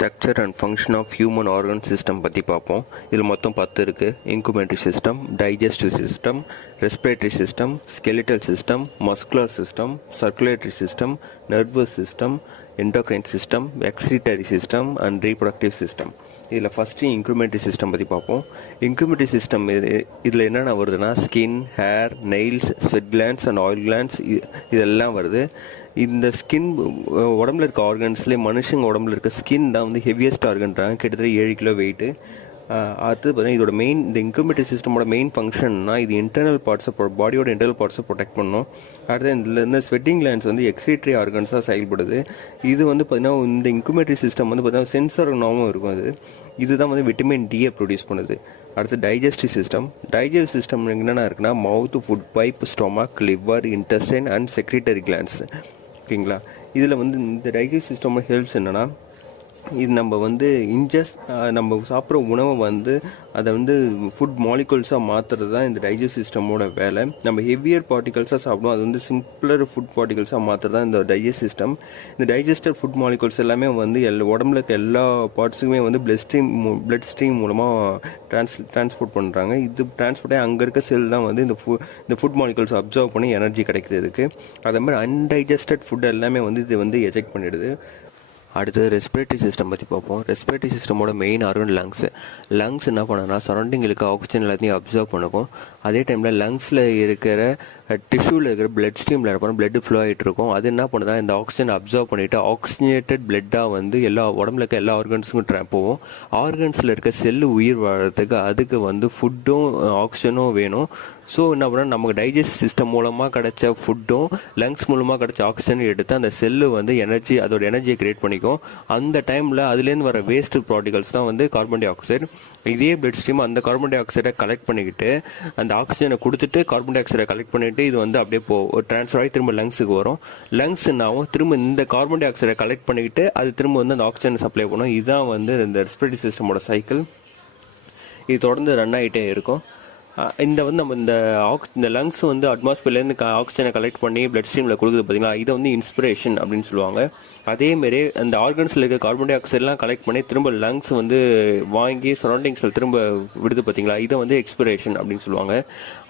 Structure and function of human organ system பற்றி பார்ப்போம். இதில் மொத்தம் 10 இருக்குது. Integumentary system, digestive system, respiratory system, skeletal system, muscular system, circulatory system, nervous system, endocrine system, excretory system and reproductive system. இதில் first integumentary system பற்றி பார்ப்போம். Integumentary system இதில் என்னென்ன வருதுன்னா skin, hair, nails, sweat glands and oil glands இதெல்லாம் வருது. இந்த skin உடம்புல இருக்க ஆர்கன்ஸ்லேயே மனுஷங்க உடம்புல இருக்க ஸ்கின் தான் வந்து ஹெவியஸ்ட் ஆர்கன்றாங்க, கிட்டத்தட்ட 7 கிலோ வெயிட்டு. அடுத்து பார்த்தீங்கன்னா இதோட மெயின் இந்த இன்குபேட்டரி சிஸ்டமோட மெயின் ஃபங்க்ஷன்னா இது இன்டர்னல் பார்ட்ஸை பாடியோட இன்டர்னல் பார்ட்ஸை ப்ரொடெக்ட் பண்ணும். அடுத்து இதில் இந்த ஸ்வெட்டிங் கிளாண்ட்ஸ் வந்து எக்ஸ்கிரீட்டரி ஆர்கன்ஸாக செயல்படுது. இது வந்து பார்த்தீங்கன்னா இந்த இன்குபேட்டரி சிஸ்டம் வந்து பார்த்தீங்கன்னா சென்சார் ஆர்கனாகவும் இருக்கும். இதுதான் வந்து விட்டமின் டியை ப்ரொடியூஸ் பண்ணுது. அடுத்து டைஜஸ்டிவ் சிஸ்டம். டைஜஸ்டிவ் சிஸ்டம் என்னென்ன இருக்குன்னா mouth, food pipe, stomach, liver, intestine and secretory glands. ஓகேங்களா. இதில் வந்து இந்த டைஜஸ்டிவ் சிஸ்டமோட ஹெல்ப்ஸ் என்னென்னா இது நம்ம வந்து நம்ம சாப்பிட்ற உணவை வந்து அதை வந்து ஃபுட் மாலிகுல்ஸாக மாற்றுறது தான் இந்த டைஜஸ்ட் சிஸ்டமோட வேலை. நம்ம ஹெவியர் பார்ட்டிகல்ஸாக சாப்பிடுவோம், அது வந்து சிம்பிளர் ஃபுட் பார்ட்டிகல்ஸாக மாற்றுறது தான் இந்த டைஜஸ்ட் சிஸ்டம். இந்த டைஜஸ்டட் ஃபுட் மாலிகுல்ஸ் எல்லாமே வந்து உடம்புல இருக்க எல்லா பார்ட்ஸுக்குமே வந்து பிளட் ஸ்ட்ரீம் மூலமாக டிரான்ஸ்போர்ட் பண்ணுறாங்க. இது டிரான்ஸ்போர்ட் ஆகி அங்கே இருக்க செல் தான் வந்து இந்த ஃபுட் மாலிகுல்ஸ் அப்சர்வ் பண்ணி எனர்ஜி கிடைக்கிறதுக்கு. அதே மாதிரி அன்டைஜஸ்டட் ஃபுட் எல்லாமே வந்து இது வந்து எஜெக்ட் பண்ணிடுது. அடுத்தது ரெஸ்பிரேட்டரி சிஸ்டம் பற்றி பார்ப்போம். ரெஸ்பிரேட்டரி சிஸ்டமோட மெயின் ஆர்கன் லங்ஸ் என்ன பண்ணனா சரௌண்டிங் இருக்க ஆக்சிஜன் எல்லாத்தையும் அப்சர்வ் பண்ணுக்கும். அதே டைமில் லங்ஸில் இருக்கிற டிஷ்யூவில் இருக்கிற பிளட் ஸ்ட்ரீமில் இருப்பாங்க, பிளட் ஃப்ளோ ஆகிட்டு இருக்கும். அது என்ன பண்ணுதுன்னா இந்த ஆக்சிஜன் அப்சர்வ் பண்ணிவிட்டு ஆக்சிஜனேட்டட் பிளட்டாக வந்து உடம்புல இருக்க எல்லா ஆர்கன்ஸுக்கும் போகும். ஆர்கன்ஸில் இருக்க செல்லு உயிர் வாழறதுக்கு அதுக்கு வந்து ஃபுட்டும் ஆக்சிஜனும் வேணும். ஸோ என்ன பண்ணால் நமக்கு டைஜஸ்ட் சிஸ்டம் மூலமாக கிடைச்ச ஃபுட்டும் லங்ஸ் மூலமாக கிடைச்ச ஆக்சிஜனும் எடுத்து அந்த செல்லு வந்து அதோட எனர்ஜியை கிரியேட் பண்ணிக்கும். அந்த டைமில் அதுலேருந்து வர வேஸ்ட் பார்ட்டிகல்ஸ் தான் வந்து கார்பன் டை ஆக்சைடு. இதே பிளட் ஸ்ட்ரீம் அந்த கார்பன் டை ஆக்சைடை கலெக்ட் பண்ணிக்கிட்டு அந்த ஆக்சிஜனை கொடுத்துட்டு கார்பன் டை ஆக்சைடை கலெக்ட் பண்ணிட்டு இது வந்து அப்படியே ட்ரான்ஸ்ஃபர் ஆகி திரும்ப லங்ஸுக்கு வரும். லங்ஸ் என்னாகும், திரும்ப இந்த கார்பன் டை ஆக்சைடை கலெக்ட் பண்ணிக்கிட்டு அது திரும்ப வந்து அந்த ஆக்சிஜனை சப்ளை பண்ணும். இதுதான் வந்து இந்த ரெஸ்பிரேட்டரி சிஸ்டமோட சைக்கிள். இது தொடர்ந்து ரன் ஆகிட்டே இருக்கும். நம்ம இந்த லங்ஸ் வந்து அட்மாஸ்பியர்லேருந்து ஆக்சிஜனை கலெக்ட் பண்ணி பிளட் ஸ்ட்ரீமில் கொடுக்குது பார்த்தீங்களா, இதை வந்து இன்ஸ்பிரேஷன் அப்படின்னு சொல்லுவாங்க. அதேமாரி அந்த ஆர்கன்ஸில் இருக்க கார்பன் டை ஆக்சைடெலாம் கலெக்ட் பண்ணி திரும்ப லங்ஸ் வந்து வாங்கி சரௌண்டிங்ஸில் திரும்ப விடுது பார்த்தீங்களா, இதை வந்து எக்ஸ்பிரேஷன் அப்படின்னு சொல்லுவாங்க.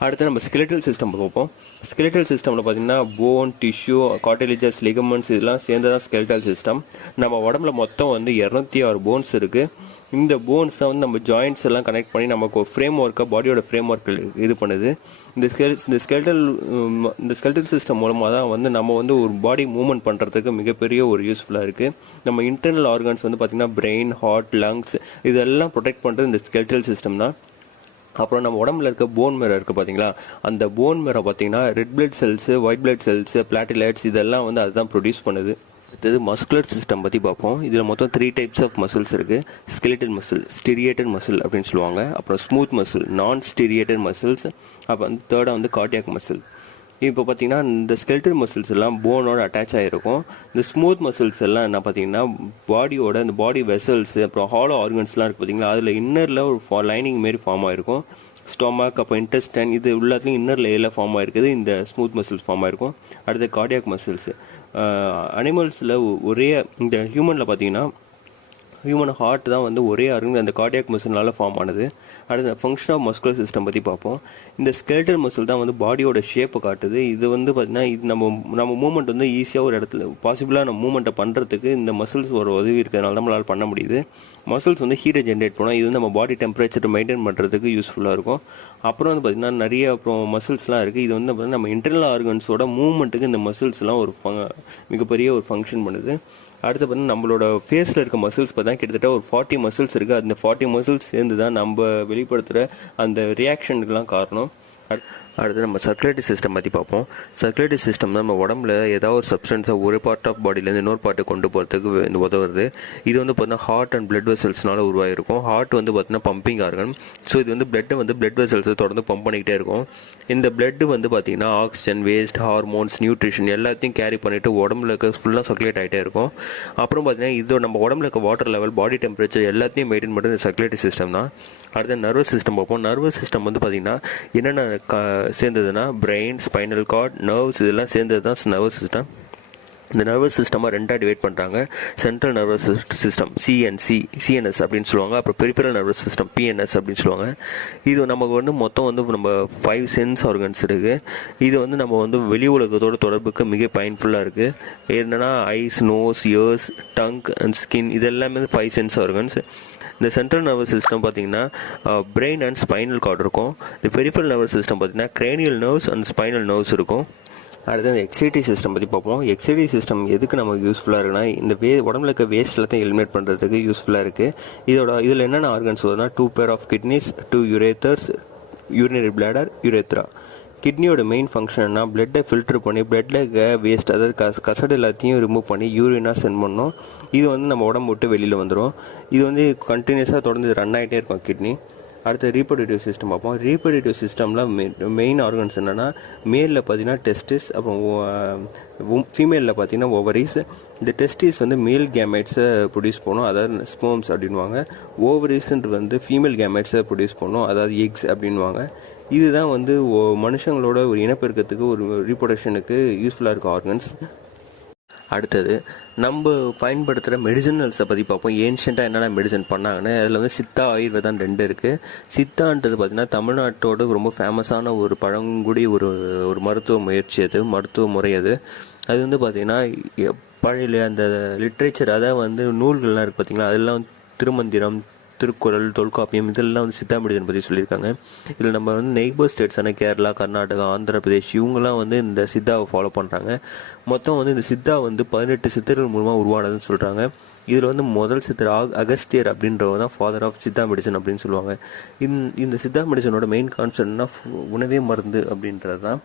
அடுத்து நம்ம ஸ்கெலிட்டல் சிஸ்டம் பார்ப்போம். ஸ்கெலிட்டல் சிஸ்டமில் பார்த்தீங்கன்னா போன், டிஷ்யூ, கார்டிலேஜஸ், லிகமெண்ட்ஸ் இதெல்லாம் சேர்ந்து தான் ஸ்கெலிட்டல் சிஸ்டம். நம்ம உடம்புல மொத்தம் வந்து 206 போன்ஸ் இருக்குது. இந்த போன்ஸை வந்து நம்ம ஜாயிண்ட்ஸ் எல்லாம் கனெக்ட் பண்ணி நமக்கு ஒரு ஃப்ரேம் ஒர்க்கை பாடியோட ஃப்ரேம் ஒர்க் இது பண்ணுது. இந்த ஸ்கெலிட்டல் சிஸ்டம் மூலமாக தான் வந்து நம்ம வந்து ஒரு பாடி மூவ்மெண்ட் பண்ணுறதுக்கு மிகப்பெரிய ஒரு யூஸ்ஃபுல்லாக இருக்குது. நம்ம இன்டர்னல் ஆர்கன்ஸ் வந்து பார்த்திங்கன்னா பிரெயின், ஹார்ட், லங்ஸ் இதெல்லாம் ப்ரொடெக்ட் பண்ணுறது இந்த ஸ்கெலிட்டல் சிஸ்டம் தான். அப்புறம் நம்ம உடம்புல இருக்க போன் மேரோ இருக்குது பார்த்தீங்களா, அந்த போன் மேரோ பார்த்தீங்கன்னா red blood cells, white blood cells, platelets இதெல்லாம் வந்து அதுதான் ப்ரொடியூஸ் பண்ணுது. அடுத்தது மஸ்குலர் சிஸ்டம் பற்றி பார்ப்போம். இதில் மொத்தம் 3 டைப்ஸ் ஆஃப் மசில்ஸ் இருக்குது. ஸ்கெலிட்டல் மசில், ஸ்டிரியேட்டட் மசில் அப்படின்னு சொல்லுவாங்க. அப்புறம் ஸ்மூத் மசில், நான் ஸ்டிரியேட்டட் மசில்ஸ். அப்போ வந்து தேர்டாக வந்து கார்டியாக் மசில். இப்போ பார்த்தீங்கன்னா இந்த ஸ்கெலிட்டல் மசில்ஸ் எல்லாம் போனோட அட்டாச் ஆகிருக்கும். இந்த ஸ்மூத் மசில்ஸ் எல்லாம் என்ன பார்த்தீங்கன்னா பாடியோட இந்த பாடி வெசல்ஸ், அப்புறம் ஹாலோ ஆர்கன்ஸ்லாம் இருக்குது பார்த்தீங்களா, அதில் இன்னரில் ஒரு லைனிங் மாரி ஃபார்ம் ஆகிருக்கும். ஸ்டொமக், அப்போ இன்டெஸ்டைன் இது எல்லாத்துலையும் இன்னர் லேயரில் ஃபார்ம் ஆகிருக்குது. இந்த ஸ்மூத் மசில்ஸ் ஃபார்ம் ஆகிருக்கும். அடுத்து கார்டியாக் மசில்ஸ். அனிமல்ஸில் இந்த ஹியூமனில் பார்த்தீங்கன்னா ஹியூமன் ஹார்ட் தான் வந்து ஒரே அந்த கார்டியாக் மசில்னால ஃபார்ம் ஆனது. அடுத்த ஃபங்க்ஷன் ஆஃப் மஸ்குலர் சிஸ்டம் பற்றி பார்ப்போம். இந்த ஸ்கெலிட்டல் மசில் தான் வந்து பாடியோட ஷேப்பை காட்டுது. இது வந்து பார்த்தீங்கன்னா இது நம்ம மூவ்மெண்ட் வந்து ஈஸியாக ஒரு இடத்துல பாசிபிளாக நம்ம மூவ்மெண்ட்டை பண்ணுறதுக்கு இந்த மசில்ஸ் ஒரு உதவி இருக்கிறதுனால நம்மளால் பண்ண முடியுது. மசில்ஸ் வந்து ஹீட்டை ஜென்ரேட் பண்ணோம். இது வந்து நம்ம பாடி டெம்பரேச்சர் மெயின்டைன் பண்ணுறதுக்கு யூஸ்ஃபுல்லாக இருக்கும். அப்புறம் வந்து பார்த்திங்கன்னா நிறைய மசில்ஸ்லாம் இருக்குது. இது வந்து பார்த்திங்கன்னா நம்ம இன்டர்னல் ஆர்கன்ஸோட மூவ்மெண்ட்டுக்கு இந்த மசில்ஸ்லாம் ஒரு மிகப்பெரிய ஒரு ஃபங்க்ஷன் பண்ணுது. அடுத்து பார்த்தீங்கன்னா நம்மளோட ஃபேஸில் இருக்க மசில்ஸ் பார்த்தா கிட்டத்தட்ட ஒரு 40 மசில்ஸ் இருக்குது. அந்த 40 மசில்ஸ் சேர்ந்து தான் நம்ம வெளிப்படுத்துகிற அந்த ரியாக்ஷனுக்கெலாம் காரணம். அடுத்து நம்ம சர்க்குலேட்டரி சிஸ்டம் பற்றி பார்ப்போம். சர்க்குலேட்டரி சிஸ்டம் தான் நம்ம உடம்புல ஏதாவது ஒரு சப்ஸ்டன்ஸை ஒரு பார்ட் ஆஃப் பாடியிலேருந்து இன்னொரு பார்ட்டு கொண்டு போகிறதுக்கு உதவுறது. இது வந்து பார்த்தீங்கன்னா ஹார்ட் அண்ட் பிளட் வெசல்ஸ்னால உருவாகிருக்கும். ஹார்ட் வந்து பார்த்தீங்கன்னா பம்பிங் ஆர்கன். ஸோ இது வந்து பிளட் வெசல்ஸை தொடர்ந்து பம்ப் பண்ணிக்கிட்டே இருக்கும். இந்த பிளட் வந்து பார்த்தீங்கன்னா ஆக்சிஜன், வேஸ்ட், ஹார்மோன்ஸ், நியூட்ரிஷன் எல்லாத்தையும் கேரி பண்ணிவிட்டு உடம்புல இருக்க ஃபுல்லாக சர்க்குலேட் ஆகிட்டே இருக்கும். அப்புறம் பார்த்தீங்கன்னா இது நம்ம உடம்புல இருக்க வாட்டர் லெவல், பாடி டெம்பரேச்சர் எல்லாத்தையும் மெயின்டைன் பண்ணுறது இந்த சர்க்குலேட்டரி சிஸ்டம் தான். அடுத்த நர்வஸ் சிஸ்டம் பார்ப்போம். நர்வஸ் சிஸ்டம் வந்து பார்த்தீங்கன்னா என்னென்ன சேர்ந்ததுன்னா பிரெயின், ஸ்பைனல் கார்ட், நர்வ்ஸ் இதெல்லாம் சேர்ந்தது தான் நர்வஸ் சிஸ்டம். இந்த நர்வஸ் சிஸ்டமாக ரெண்டாக டிவைட் பண்ணுறாங்க. சென்ட்ரல் நர்வஸ் சிஸ்டம் சிஎன்எஸ் அப்படின்னு சொல்லுவாங்க. அப்புறம் பெரிஃபரல் நர்வஸ் சிஸ்டம் பிஎன்எஸ் அப்படின்னு சொல்லுவாங்க. இது நமக்கு வந்து மொத்தம் வந்து நம்ம 5 சென்ஸ் ஆர்கன்ஸ் இருக்குது. இது வந்து நம்ம வந்து வெளி உலகத்தோட தொடர்புக்கு மிக பயன்ஃபுல்லாக இருக்குது. என்னென்னா eyes, nose, ears, tongue and skin, இது எல்லாமே 5 சென்ஸ் ஆர்கன்ஸ். இந்த சென்ட்ரல் நர்வஸ் சிஸ்டம் பார்த்தீங்கன்னா பிரெயின் அண்ட் ஸ்பைனல் கார்டு இருக்கும். இந்த பெரிஃபரல் நர்வஸ் சிஸ்டம் பார்த்தீங்கன்னா cranial nerves and spinal nerves இருக்கும். அடுத்து அந்த எக்ஸைட்டி சிஸ்டம் பற்றி பார்ப்போம். எக்ஸைட்டி சிஸ்டம் எதுக்கு நமக்கு யூஸ்ஃபுல்லாக இருக்குன்னா, இந்த உடம்புல இருக்க வேஸ்ட் எல்லாத்தையும் எலிமினேட் பண்ணுறதுக்கு யூஸ்ஃபுல்லாக இருக்குது. இதில் என்னென்ன ஆர்கன்ஸ் வருதுன்னா 2 pair of kidneys, 2 ureters, urinary bladder, urethra. கிட்னியோட மெயின் ஃபங்க்ஷன் என்ன, பிளட்டை ஃபில்டர் பண்ணி பிளட்டில் இருக்க வேஸ்ட், அதாவது கசடு எல்லாத்தையும் ரிமூவ் பண்ணி யூரினாக சென்ட் பண்ணணும். இது வந்து நம்ம உடம்பு விட்டு வெளியில் வந்துடும். இது வந்து கண்டினியூஸாக தொடர்ந்து ரன் ஆகிட்டே இருக்கும் கிட்னி. அடுத்து ரீப்ரொடக்டிவ் சிஸ்டம் பார்ப்போம். ரீப்ரொடக்டிவ் சிஸ்டமில் மெயின் ஆர்கன்ஸ் என்னென்னா, மேலில் பார்த்தீங்கன்னா டெஸ்டிஸ், அப்புறம் ஃபீமேலில் பார்த்தீங்கன்னா ஓவரிஸ். இந்த டெஸ்டிஸ் வந்து மேல் கேமெட்ஸை ப்ரொடியூஸ் பண்ணும், அதாவது ஸ்பெர்ம்ஸ் அப்படின்வாங்க. ஓவரிஸ்ன்றது வந்து ஃபீமேல் கேமெட்ஸை ப்ரொடியூஸ் பண்ணும், அதாவது எக்ஸ் அப்படின்வாங்க. இதுதான் வந்து மனுஷங்களோட ஒரு இனப்பெருக்கத்துக்கு, ஒரு ரீப்ரொடக்ஷனுக்கு யூஸ்ஃபுல்லாக இருக்கும் ஆர்கன்ஸ். அடுத்தது நம்ம பயன்படுத்துகிற மெடிசனல்ஸை பற்றி பார்ப்போம். ஏன்ஷியண்ட்டாக என்னென்ன மெடிசன் பண்ணாங்கன்னு. அதில் வந்து சித்தா, ஆயுர்வேதான் 2 இருக்குது. சித்தான்றது பார்த்திங்கன்னா தமிழ்நாட்டோட ரொம்ப ஃபேமஸான ஒரு பழங்குடி ஒரு மருத்துவ முயற்சி, அது மருத்துவ முறை. அது வந்து பார்த்திங்கன்னா பழைய அந்த லிட்ரேச்சர், அதாவது வந்து நூல்கள்லாம் இருக்குது பார்த்திங்களா, அதெல்லாம் வந்து திருமந்திரம், திருக்குறள், தொல்காப்பியம், இதெல்லாம் வந்து சித்தா மெடிசன் பற்றி சொல்லியிருக்காங்க. இதில் நம்ம வந்து நெய்பர் ஸ்டேட்ஸான கேரளா, கர்நாடகா, ஆந்திர பிரதேஷ், இவங்கெல்லாம் வந்து இந்த சித்தாவை ஃபாலோ பண்ணுறாங்க. மொத்தம் வந்து இந்த சித்தா வந்து 18 சித்தர்கள் மூலமாக உருவானதுன்னு சொல்கிறாங்க. இதில் வந்து முதல் சித்தர் அகஸ்தியர் அப்படின்றவர் தான் ஃபாதர் ஆஃப் சித்தா மெடிசன் அப்படின்னு சொல்லுவாங்க. இந்த சித்தா மெடிசனோட மெயின் கான்செப்ட்னா உணவே மருந்து அப்படின்றது தான்.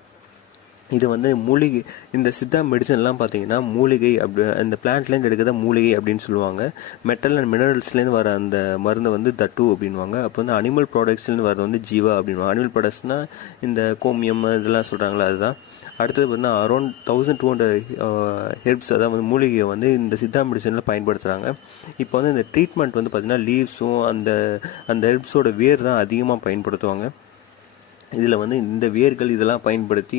இது வந்து மூலிகை, இந்த சித்தா மெடிசன்லாம் பார்த்தீங்கன்னா மூலிகை, அப்படி அந்த பிளான்ட்லேருந்து எடுக்கிறத மூலிகை அப்படின்னு சொல்லுவாங்க. மெட்டல் அண்ட் மினரல்ஸ்லேருந்து வர அந்த மருந்தை வந்து தட்டு அப்படின்வாங்க. அப்போ வந்து அனிமல் ப்ராடக்ட்ஸ்லேருந்து வரது வந்து ஜீவா அப்படின்வாங்க. அனிமல் ப்ராடக்ட்ஸ்னால் இந்த கோமியம் இதெல்லாம் சொல்கிறாங்களா, அதுதான். அடுத்தது பார்த்தீங்கன்னா அரௌண்ட் 1200 ஹெர்ப்ஸ், அதாவது வந்து மூலிகையை வந்து இந்த சித்தா மெடிசனில் பயன்படுத்துகிறாங்க. இப்போ வந்து இந்த ட்ரீட்மெண்ட் வந்து பார்த்திங்கன்னா லீவ்ஸும் அந்த ஹெர்ப்ஸோட வேர் தான் அதிகமாக பயன்படுத்துவாங்க. இதில் வந்து இந்த வேர்கள் இதெல்லாம் பயன்படுத்தி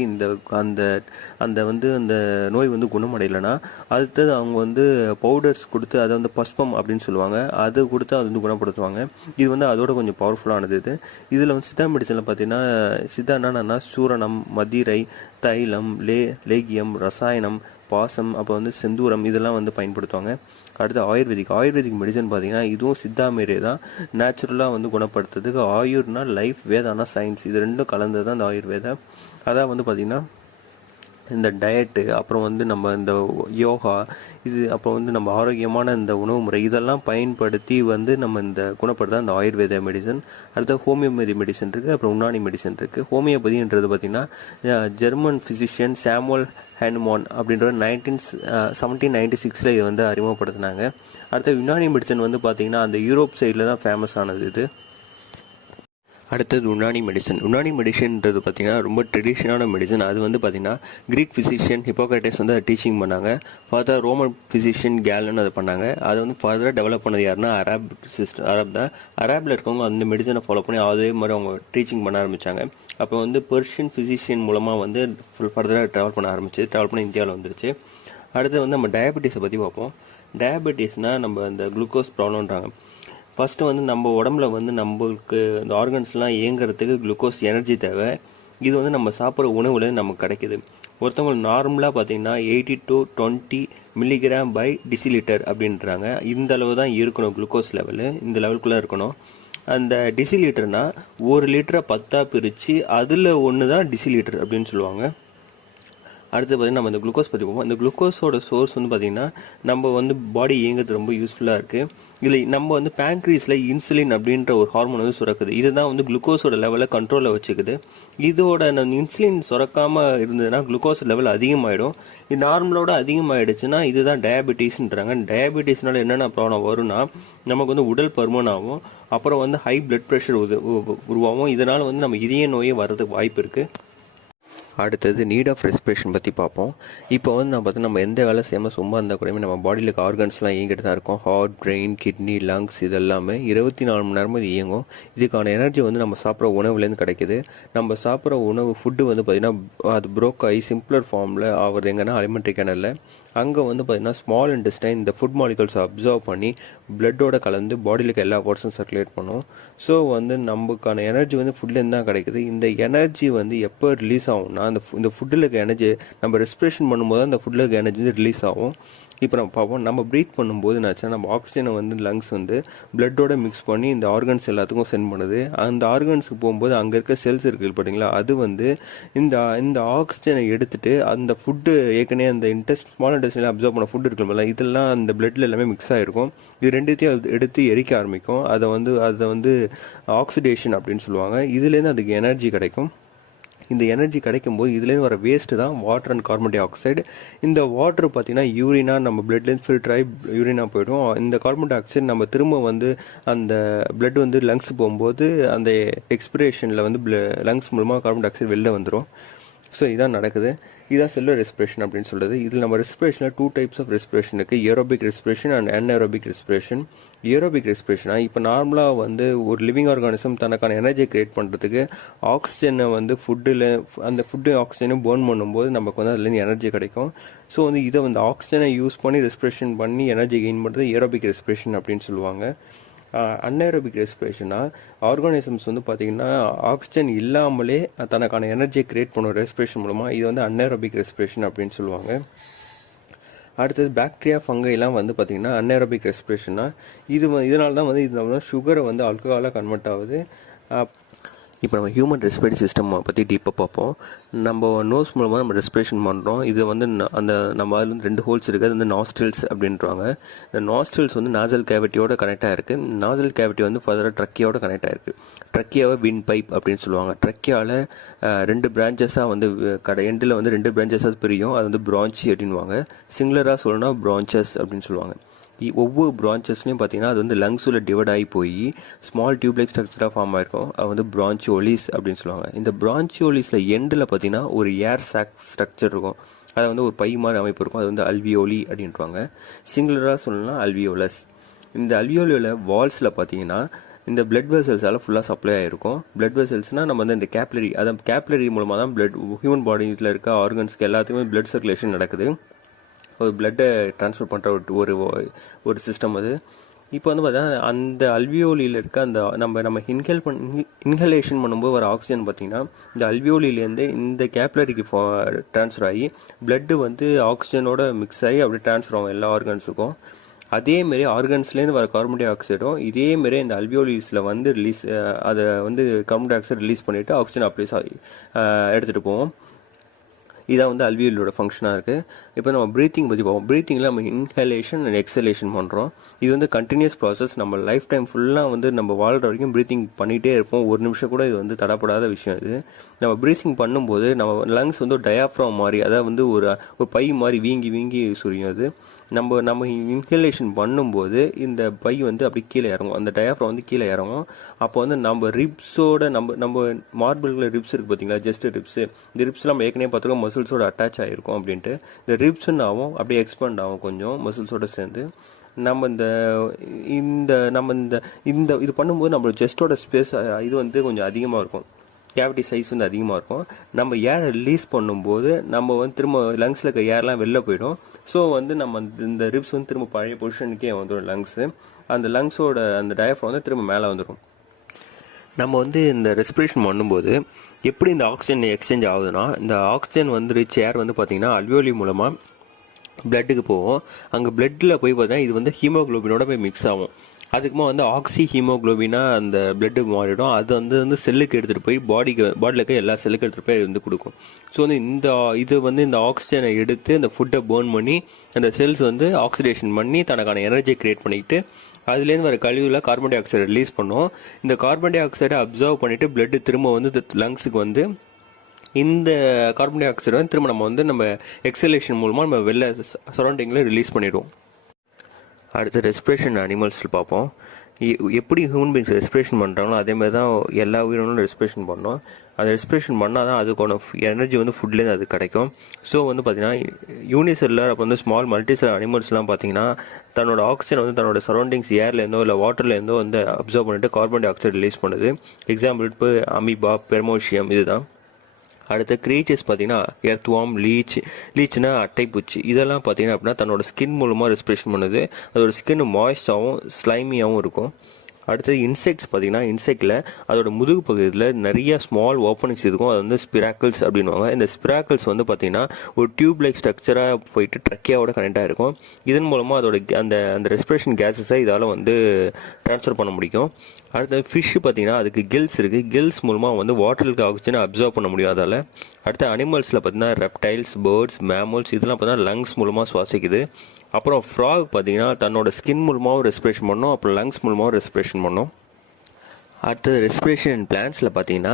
அந்த நோய் வந்து குணமடையலைன்னா அடுத்தது அவங்க வந்து பவுடர்ஸ் கொடுத்து, அதை வந்து பஸ்பம் அப்படின்னு சொல்லுவாங்க, அது கொடுத்து அது வந்து குணப்படுத்துவாங்க. இது வந்து அதோட கொஞ்சம் பவர்ஃபுல்லானது. இதில் வந்து சித்தா மெடிசனில் பார்த்தீங்கன்னா சித்தா என்னன்னா சூரணம், மதிரை, தைலம், லேகியம், ரசாயனம், பாசம், அப்போ வந்து செந்தூரம், இதெல்லாம் வந்து பயன்படுத்துவாங்க. அடுத்து ஆயுர்வேதிக் மெடிசன் பார்த்தீங்கன்னா இதுவும் சித்தா மாரியே தான், நேச்சுரலாக வந்து குணப்படுத்துறதுக்கு. ஆயுர்னா லைஃப், வேதானா சயின்ஸ், இது ரெண்டும் கலந்தது தான் இந்த ஆயுர்வேதா. அதான் வந்து பார்த்திங்கன்னா இந்த டயட்டு, அப்புறம் வந்து நம்ம இந்த யோகா, இது அப்புறம் வந்து நம்ம ஆரோக்கியமான இந்த உணவு முறை, இதெல்லாம் பயன்படுத்தி வந்து நம்ம இந்த குணப்படுத்த இந்த ஆயுர்வேத மெடிசன். அடுத்து ஹோமியோபதி மெடிசன் இருக்குது, அப்புறம் உன்னானி மெடிசன் இருக்குது. ஹோமியோபதின்றது பார்த்திங்கன்னா ஜெர்மன் ஃபிசிஷியன் சாமுவல் ஹேனுமான் அப்படின்ற 1796 இது வந்து அறிமுகப்படுத்தினாங்க. அடுத்த யுனானி மெடிசன் வந்து பார்த்திங்கன்னா அந்த யூரோப் சைடில் தான் ஃபேமஸ் ஆனது இது. அடுத்தது உன்னானி மெடிசன்ன்றது பார்த்திங்கன்னா ரொம்ப ட்ரெடிஷனான மெடிசன். அது வந்து பார்த்திங்கன்னா கிரீக் ஃபிசிஷியன் ஹிப்போக்ரட்டிஸ் வந்து அதை டீச்சிங் பண்ணாங்க. ஃபர்தர் ரோமன் ஃபிசிஷியன் கேலன் அதை பண்ணாங்க. அதை வந்து ஃபர்தராக டெவலப் பண்ணது யாருன்னா அரப் தான். அரபில் இருக்கவங்க அந்த மெடிசனை ஃபாலோ பண்ணி அதே மாதிரி அவங்க டீச்சிங் பண்ண ஆரம்பித்தாங்க. அப்போ வந்து பெர்ஷியன் ஃபிசிஷியன் மூலமாக வந்து ஃபர்தராக ட்ராவல் பண்ணி இந்தியாவில் வந்துருச்சு. அடுத்து வந்து நம்ம டயபெட்டிஸை பற்றி பார்ப்போம். டயபெட்டிஸ்னால் நம்ம இந்த குளுக்கோஸ் ப்ராப்ளம்ன்றாங்க. ஃபஸ்ட்டு வந்து நம்ம உடம்புல வந்து நம்மளுக்கு இந்த ஆர்கன்ஸ்லாம் இயங்குறதுக்கு குளுக்கோஸ் எனர்ஜி தேவை. இது வந்து நம்ம சாப்பிட்ற உணவுலேருந்து நமக்கு கிடைக்கிது. ஒருத்தவங்களுக்கு நார்மலாக பார்த்தீங்கன்னா 80 to 20 மில்லிகிராம் பை டிசிலிட்டர் அப்படின்றாங்க. இந்த அளவு தான் இருக்கணும் குளுக்கோஸ் லெவலு, இந்த லெவலுக்குள்ளே இருக்கணும். அந்த டிசிலிட்டர்னால் 1 லிட்டரை 10 பிரித்து அதில் ஒன்று தான் டிசிலிட்டர் அப்படின்னு சொல்லுவாங்க. அடுத்து பார்த்திங்கன்னா நம்ம இந்த குளுக்கோஸ் பற்றி பார்ப்போம். இந்த குளுக்கோஸோட சோர்ஸ் வந்து பார்த்திங்கன்னா நம்ம வந்து பாடி இயங்குறது ரொம்ப யூஸ்ஃபுல்லாக இருக்குது. இதில் நம்ம வந்து பேங்க்ரீஸில் இன்சுலின் அப்படின்ற ஒரு ஹார்மோன் வந்து சுரக்குது. இதுதான் வந்து குளுக்கோஸோட லெவலை கண்ட்ரோலில் வச்சுக்குது. இதோட நம்ம இன்சுலின் சுரக்காமல் இருந்ததுன்னா குளுக்கோஸ் லெவல் அதிகமாகிடும். இது நார்மலோட அதிகமாகிடுச்சுன்னா இதுதான் டயபெட்டிஸ்ன்றாங்க. டயபெட்டிஸ்னால என்னென்ன ப்ராப்ளம் வரும்னா நமக்கு வந்து உடல் பருமன் ஆகும், அப்புறம் வந்து ஹை பிளட் ப்ரெஷர் உருவாகும். இதனால் வந்து நம்ம இதய நோயே வர்றதுக்கு வாய்ப்பு இருக்குது. அடுத்தது நீட் ஆஃப் ரெஸ்பிரேஷன் பற்றி பார்ப்போம். இப்போ வந்து நம்ம எந்த வேலை செய்யாமல் சும்மா இருந்தால் கூட நம்ம பாடியில் இருக்க ஆர்கன்ஸ்லாம் இயங்கிட்டு தான் இருக்கும். ஹார்ட், பிரெயின், கிட்னி, லங்ஸ், இது எல்லாமே 24 மணி நேரமும் இது இயங்கும். இதுக்கான எனர்ஜி வந்து நம்ம சாப்பிட்ற உணவுலேருந்து கிடைக்கிது. நம்ம சாப்பிட்ற உணவு ஃபுட்டு வந்து பார்த்திங்கன்னா அது ப்ரோக் ஆகி சிம்பிளர் ஃபார்மில் ஆகுறது எங்கன்னா அலிமெண்ட்ரி கேனலில். அங்கே வந்து பார்த்தீங்கன்னா ஸ்மால் இன்டெஸ்டைன் இந்த ஃபுட் மாலிகல்ஸை அப்சர்வ் பண்ணி பிளட்டோட கலந்து பாடியில் இருக்க எல்லா பார்ட்ஸும் சர்க்குலேட் பண்ணும். ஸோ வந்து நமக்கான எனர்ஜி வந்து ஃபுட்லேருந்து தான் கிடைக்குது. இந்த எனர்ஜி வந்து எப்போ ரிலீஸ் ஆகும்னா இந்த ஃபுட்டில் இருக்க எனர்ஜி நம்ம ரெஸ்பிரேஷன் பண்ணும்போது அந்த ஃபுட்டில் இருக்க எனர்ஜி வந்து ரிலீஸ் ஆகும். இப்போ நம்ம பார்ப்போம், நம்ம ப்ரீத் பண்ணும்போது என்னாச்சுன்னா நம்ம ஆக்சிஜனை வந்து லங்ஸ் வந்து பிளட்டோட மிக்ஸ் பண்ணி இந்த ஆர்கன்ஸ் எல்லாத்துக்கும் சென்ட் பண்ணுது. அந்த ஆர்கன்ஸுக்கு போகும்போது அங்கே இருக்க செல்ஸ் இருக்குது பார்த்தீங்களா, அது வந்து இந்த இந்த ஆக்சிஜனை எடுத்துட்டு அந்த ஃபுட்டு ஏற்கனவே அந்த ஸ்மால் இன்டெஸ்டைனில் அப்சர்வ் பண்ண ஃபுட் இருக்குல்ல, இதெல்லாம் அந்த பிளட்டில் எல்லாமே மிக்ஸ் ஆகிருக்கும். இது ரெண்டுத்தையும் எடுத்து எரிக்க ஆரம்பிக்கும். அதை வந்து ஆக்சிடேஷன் அப்படின்னு சொல்லுவாங்க. இதுலேருந்து அதுக்கு எனர்ஜி கிடைக்கும். இந்த எனர்ஜி கிடைக்கும் போது இதுலேருந்து வர வேஸ்ட்டு தான் water and carbon di oxide. இந்த வாட்டர் பார்த்தீங்கன்னா யூரினா நம்ம பிளட்லேருந்து ஃபில்டர் ஆகி யூரினா போய்டும். இந்த கார்பன் டை ஆக்சைடு நம்ம திரும்ப வந்து அந்த பிளட் வந்து லங்ஸ் போகும்போது அந்த எக்ஸ்பிரேஷனில் வந்து லங்ஸ் மூலமாக கார்பன் டை ஆக்சைடு வெளில வந்துடும். ஸோ இதான் நடக்குது. இதுதான் செல்லுலர் ரெஸ்பிரேஷன் அப்படின்னு சொல்கிறது. இதில் நம்ம ரெஸ்பிரேஷனில் 2 டைப்ஸ் ஆஃப் ரெஸ்பிரேஷன் இருக்குது, aerobic respiration and anaerobic respiration. Aerobic ரெஸ்பிரேஷனா இப்போ நார்மலாக வந்து ஒரு லிவிங் ஆர்கானிசம் தனக்கான எனர்ஜியை கிரியேட் பண்ணுறதுக்கு ஆக்சிஜனை வந்து ஃபுட்டில் அந்த ஃபுட்டு ஆக்சிஜனை பேர்ன் பண்ணும்போது நமக்கு வந்து அதுலேருந்து எனர்ஜி கிடைக்கும். ஸோ வந்து இதை வந்து ஆக்சிஜனை யூஸ் பண்ணி ரெஸ்பிரேஷன் பண்ணி எனர்ஜி கெயின் பண்ணுறது ஏரோபிக் ரெஸ்பிரேஷன் அப்படின்னு சொல்லுவாங்க. அன்ஏரோபிக் ரெஸ்பிரேஷனா ஆர்கானிசம்ஸ் வந்து பார்த்தீங்கன்னா ஆக்சிஜன் இல்லாமலே தனக்கான எனர்ஜியை கிரியேட் பண்ணும் ரெஸ்பிரேஷன் மூலமாக. இது வந்து அன்ஏரோபிக் ரெஸ்பிரேஷன் அப்படின்னு சொல்லுவாங்க. அடுத்தது பாக்டீரியா ஃபங்கைலாம் வந்து பார்த்தீங்கன்னா அன்ஏரோபிக் ரெஸ்பிரேஷனா இதனால தான் வந்து இது சுகரை வந்து ஆல்கஹாலாக கன்வெர்ட் ஆகுது. இப்போ நம்ம ஹியூமன் ரெஸ்பிரேட்டரி சிஸ்டம் பற்றி டீப்பாக பார்ப்போம். நம்ம நோஸ் மூலமாக நம்ம ரெஸ்பிரேஷன் பண்ணுறோம். இது வந்து அந்த நம்ம அதில் வந்து 2 ஹோல்ஸ் இருக்குது, அது வந்து நாஸ்ட்ரில்ஸ் அப்படின்றாங்க. இந்த நாஸ்ட்ரில்ஸ் வந்து நாசல் கேவிட்டியோட கனெக்ட் ஆகிருக்கு. நாசல் கேவிட்டி வந்து ஃபர்தராக ட்ரக்கியோட கனெக்ட் ஆகிருக்கு. ட்ரக்கியாவை வின் பைப் அப்படின்னு சொல்லுவாங்க. ட்ரக்கியாவில் 2 பிரான்ச்சஸாக வந்து எண்டில் வந்து 2 பிரான்ச்சஸாக பிரியும். அது வந்து பிரான்ச்சி அப்படின்வாங்க. சிங்குலராக சொல்லணும்னா பிரான்ச்சஸ் அப்படின்னு சொல்லுவாங்க. ஒவ்வொரு பிரான்ச்சஸ்லையும் பார்த்தீங்கன்னா அது வந்து லங்ஸில் டிவைட் ஆகி போய் ஸ்மால் டியூப்லைக் ஸ்ட்ரக்சராக ஃபார்ம் ஆயிருக்கும். அது வந்து பிரான்ச்சியோலிஸ் அப்படின்னு சொல்லுவாங்க. இந்த பிரான்ச்சியோலிஸில் எண்டில் பார்த்தீங்கன்னா ஒரு ஏர் சாக் ஸ்ட்ரக்சர் இருக்கும். அது வந்து ஒரு பை மாதிரி அமைப்பு இருக்கும். அது வந்து அல்வியோலி அப்படின்வாங்க. சிங்குலராக சொல்லணும்னா அல்வியோலஸ். இந்த அல்வியோலியோல வால்ஸில் பார்த்தீங்கன்னா இந்த பிளட் வெசல்ஸால் ஃபுல்லாக சப்ளை ஆகிருக்கும். பிளட் வெசல்ஸ்னால் நம்ம வந்து இந்த கேப்லரி, அதான் கேப்லரி மூலமாக தான் பிளட் ஹியூமன் பாடியில் இருக்க ஆர்கன்ஸ்க்கு எல்லாத்துக்குமே பிளட் சர்க்குலேஷன் நடக்குது. ஒரு பிளட்டை ட்ரான்ஸ்ஃபர் பண்ணுற ஒரு சிஸ்டம் அது. இப்போ வந்து பார்த்தா அந்த அல்வியோலியில் இருக்க அந்த நம்ம இன்ஹலேஷன் பண்ணும்போது வர ஆக்சிஜன் பார்த்தீங்கன்னா இந்த அல்வியோலிலேருந்து இந்த கேப்லரிக்கு ட்ரான்ஸ்ஃபர் ஆகி பிளட்டு வந்து ஆக்சிஜனோட மிக்ஸ் ஆகி அப்படி ட்ரான்ஸ்ஃபர் ஆகும் எல்லா ஆர்கன்ஸுக்கும். அதேமாரி ஆர்கன்ஸ்லேருந்து வர கார்பன் டை ஆக்சைடும் இதேமாரி இந்த அல்வியோலிஸில் வந்து அதை வந்து கார்பன் டை ஆக்சைடு ரிலீஸ் பண்ணிவிட்டு ஆக்சிஜன் அப்ளை எடுத்துகிட்டு போவோம். இதான் வந்து அல்வியோலியோட ஃபங்க்ஷனாக இருக்குது. இப்போ நம்ம ப்ரீத்திங் பற்றி பார்ப்போம். ப்ரீத்திங்கில் நம்ம இன்ஹலேஷன் அண்ட் எக்ஸலேஷன் பண்ணுறோம். இது வந்து கண்டினியூஸ் ப்ராசஸ். நம்ம லைஃப் டைம் ஃபுல்லாக வந்து நம்ம வாழ்கிற வரைக்கும் ப்ரீத்திங் பண்ணிகிட்டே இருப்போம். ஒரு நிமிஷம் கூட இது வந்து தடப்படாத விஷயம். இது நம்ம ப்ரீத்திங் பண்ணும்போது நம்ம லங்ஸ் வந்து ஒரு டயாஃப்ராம் மாதிரி, அதாவது வந்து ஒரு பை மாதிரி வீங்கி வீங்கி சுரியும். அது நம்ம இன்ஹலேஷன் பண்ணும்போது இந்த பை வந்து அப்படி கீழே இறங்கும், அந்த டயாஃப்ராம் வந்து கீழே இறங்கும். அப்போ வந்து நம்ம ரிப்ஸோட நம்ம மார்பிள்களில் ரிப்ஸ் இருக்குது பார்த்தீங்களா, ஜஸ்ட் ரிப்ஸு. இந்த ரிப்ஸ்லாம் நம்ம ஏற்கனவே பார்த்துருக்கோம் மசில்ஸோட அட்டாச் ஆகிருக்கும் அப்படின்ட்டு. இந்த ரிப்ஸ்ன்னு ஆகும், அப்படியே எக்ஸ்பேண்ட் ஆகும் கொஞ்சம் மசில்ஸோட சேர்ந்து. நம்ம இது பண்ணும்போது நம்ம செஸ்டோட ஸ்பேஸ் இது வந்து கொஞ்சம் அதிகமாக இருக்கும், கேவிட்டி சைஸ் வந்து அதிகமாக இருக்கும். நம்ம ஏரை ரிலீஸ் பண்ணும்போது நம்ம வந்து திரும்ப லங்ஸில் இருக்க ஏர்லாம் வெளில போயிடும். ஸோ வந்து நம்ம இந்த ரிப்ஸ் வந்து திரும்ப பழைய பொசிஷனுக்கே வந்துடும் லங்ஸு. அந்த லங்ஸோட அந்த டயஃப்ராம் வந்து திரும்ப மேலே வந்துடும். நம்ம வந்து இந்த ரெஸ்பிரேஷன் பண்ணும்போது எப்படி இந்த ஆக்சிஜன் எக்ஸ்சேஞ்ச் ஆகுதுன்னா, இந்த ஆக்சிஜன் வந்து ரிச் ஏர் வந்து பார்த்தீங்கன்னா அல்வியோலி மூலமாக பிளட்டுக்கு போகும். அங்கே பிளட்டில் போய் பார்த்தீங்கன்னா இது வந்து ஹீமோக்ளோபினோட போய் மிக்ஸ் ஆகும். அதுக்குமா வந்து ஆக்சி ஹீமோக்ளோபினா அந்த பிளட்டுக்கு மாறிடும். அது வந்து செல்லுக்கு எடுத்துகிட்டு போய் பாடியில் இருக்க எல்லா செல்லுக்கு எடுத்துகிட்டு போய் வந்து கொடுக்கும். ஸோ வந்து இந்த ஆக்சிஜனை எடுத்து அந்த ஃபுட்டை பேர்ன் பண்ணி அந்த செல்ஸ் வந்து ஆக்சிடேஷன் பண்ணி தனக்கான எனர்ஜியை கிரியேட் பண்ணிக்கிட்டு அதுலேருந்து வர கழிவுல கார்பன் டை ஆக்சைடை ரிலீஸ் பண்ணும். இந்த கார்பன் டை ஆக்சைடை அப்சர்வ் பண்ணிவிட்டு பிளட்டு திரும்ப வந்து லங்ஸுக்கு வந்து இந்த கார்பன் டை ஆக்சைடை வந்து திரும்ப நம்ம எக்ஸலேஷன் மூலமாக நம்ம வெளில சரௌண்டிங்கில் ரிலீஸ் பண்ணிடுவோம். அடுத்து ரெஸ்பிரேஷன் அனிமல்ஸில் பார்ப்போம். எப்படி ஹியூமன் பீங்ஸ் ரெஸ்பிரேஷன் பண்ணுறாங்களோ அதேமாதிரி தான் எல்லா உயிரினங்களும் ரெஸ்பிரேஷன் பண்ணோம். அந்த ரெஸ்பிரேஷன் பண்ணால் தான் அதுக்கான எனர்ஜி வந்து ஃபுட்லேருந்து அது கிடைக்கும். ஸோ வந்து பார்த்தீங்கன்னா யூனிசெல்லர் அப்போ வந்து ஸ்மால் மல்டிசெல்லர் அனிமல்ஸ்லாம் பார்த்தீங்கன்னா தன்னோட ஆக்சிஜன் வந்து தன்னோட சரௌண்டிங்ஸ் ஏர்லேருந்தோ இல்லை வாட்டர்லேருந்தோ வந்து அப்சர்வ் பண்ணிட்டு கார்பன் டை ஆக்சைடு ரிலீஸ் பண்ணுது. எக்ஸாம்பிள் இப்போ அமீபா, பெர்மோஷியம் இதுதான். அடுத்த க்ரீச்சர்ஸ் பார்த்தீங்கன்னா எர்த்வார்ம், லீச்னா அட்டைப்பூச்சி. இதெல்லாம் பார்த்தீங்கன்னா அப்படின்னா தன்னோட ஸ்கின் மூலமாக ரெஸ்பிரேஷன் பண்ணுது. அதோட ஸ்கின் மாய்ஸ்டாகவும் ஸ்லைமியாகவும் இருக்கும். அடுத்தது இன்செக்ட்ஸ் பார்த்தீங்கன்னா இன்செக்டில் அதோட முதுகு பகுதியில் நிறைய ஸ்மால் ஓப்பனிங்ஸ் இருக்கும். அது வந்து ஸ்பிராக்கிள்ஸ் அப்படின்வாங்க. இந்த ஸ்பிராக்கிள்ஸ் வந்து பார்த்தீங்கன்னா ஒரு டியூப் லைக் ஸ்ட்ரக்சராக போயிட்டு ட்ரக்கியாவோட கனெக்டாக இருக்கும். இதன் மூலமாக அதோட அந்த அந்த ரெஸ்பிரேஷன் கேஸஸை இதால் வந்து ட்ரான்ஸ்ஃபர் பண்ண முடியும். அடுத்தது ஃபிஷ் பார்த்தீங்கன்னா அதுக்கு கில்ஸ் இருக்குது. கில்ஸ் மூலமாக வந்து வாட்டருக்கு ஆக்சிஜனை அப்சர்வ் பண்ண முடியும் அதால். அடுத்த அனிமல்ஸில் பார்த்தீங்கன்னா ரெப்டைல்ஸ், பேர்ட்ஸ், மேமல்ஸ் இதெல்லாம் பார்த்தீங்கன்னா லங்ஸ் மூலமாக சுவாசிக்குது. அப்புறம் ஃப்ராக் பார்த்தீங்கன்னா தன்னோட ஸ்கின் மூலமாகவும் ரெஸ்பிரேஷன் பண்ணும், அப்புறம் லங்ஸ் மூலமாகவும் ரெஸ்பிரேஷன் பண்ணும். அடுத்தது ரெஸ்பிரேஷன் பிளான்ஸில் பார்த்தீங்கன்னா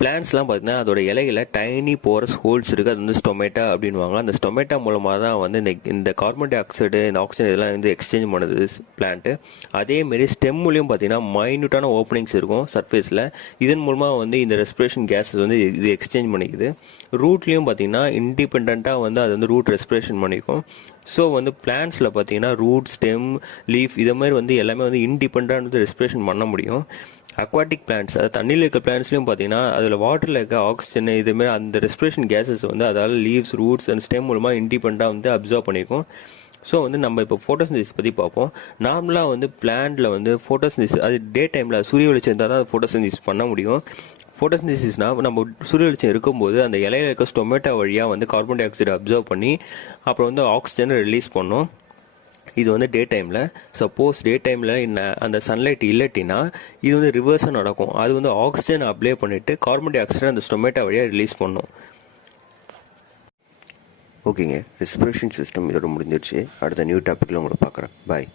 பிளான்ஸ்லாம் பார்த்தீங்கன்னா அதோட இலைகளில் டைனி போரஸ் ஹோல்ஸ் இருக்குது. அது வந்து ஸ்டொமேட்டா அப்படின்வாங்க. அந்த ஸ்டொமேட்டா மூலமாக தான் வந்து இந்த கார்பன் டை ஆக்சைடு, இந்த ஆக்சிஜன் இதெல்லாம் வந்து எக்ஸ்சேஞ்ச் பண்ணுது பிளான்ட்டு. அதேமாரி ஸ்டெம்முலையும் பார்த்தீங்கன்னா மைன்யூட்டான ஓப்பனிங்ஸ் இருக்கும் சர்ஃபேஸில். இதன் மூலமாக வந்து இந்த ரெஸ்பிரேஷன் கேஸஸ் வந்து இது எக்ஸ்சேஞ்ச் பண்ணிக்குது. ரூட்லேயும் பார்த்தீங்கன்னா இண்டிபெண்ட்டாக வந்து அது வந்து ரூட் ரெஸ்பிரேஷன் பண்ணிக்கும். ஸோ வந்து பிளான்ஸில் பார்த்தீங்கன்னா ரூட், ஸ்டெம், லீஃப் இதை மாதிரி வந்து எல்லாமே வந்து இண்டிபெண்ட்டாக வந்து ரெஸ்பிரேஷன் பண்ண முடியும். அக்வாட்டிக் பிளான்ட்ஸ், அதாவது தண்ணியில் இருக்க பிளான்ட்ஸ்லையும் பார்த்தீங்கன்னா அதில் வாட்டரில் இருக்க ஆக்சிஜன் இதுமாரி அந்த ரெஸ்பிரேஷன் கேஸஸ் வந்து அதாவது லீவ்ஸ், ரூட்ஸ் அண்ட் ஸ்டெம் மூலமாக இண்டிபெண்ட்டாக வந்து அப்சர்வ் பண்ணிக்கும். ஸோ வந்து நம்ம இப்போ ஃபோட்டோசிந்தசிஸ் பற்றி பார்ப்போம். நார்மலாக வந்து பிளான்ட்டில் வந்து ஃபோட்டோசிந்தசிஸ் அது டே டைமில் சூரிய வெளிச்சம் இருந்தால் தான் ஃபோட்டோசிந்தசிஸ் பண்ண முடியும். ஃபோட்டோசிந்தசிஸ்னால் நம்ம சூரிய வெளிச்சம் இருக்கும்போது அந்த இலையில இருக்க ஸ்டொமேட்டோ வழியாக வந்து கார்பன் டை ஆக்சைடை அப்சர்வ் பண்ணி அப்புறம் வந்து ஆக்சிஜனை ரிலீஸ் பண்ணும். இது வந்து டே டைமில். சப்போஸ் டே டைமில் அந்த சன்லைட் இல்லட்டினா இது வந்து ரிவர்ஸாக நடக்கும். அது வந்து ஆக்சிஜன் அப்ளை பண்ணிவிட்டு கார்பன் டை ஆக்சைடை அந்த ஸ்டொமேட்டோ வழியாக ரிலீஸ் பண்ணும். ஓகேங்க, ரெஸ்பிரேஷன் சிஸ்டம் இதோட முடிஞ்சிருச்சு. அடுத்த நியூ டாப்பிக்கில் உங்களை பார்க்குறேன். பாய்.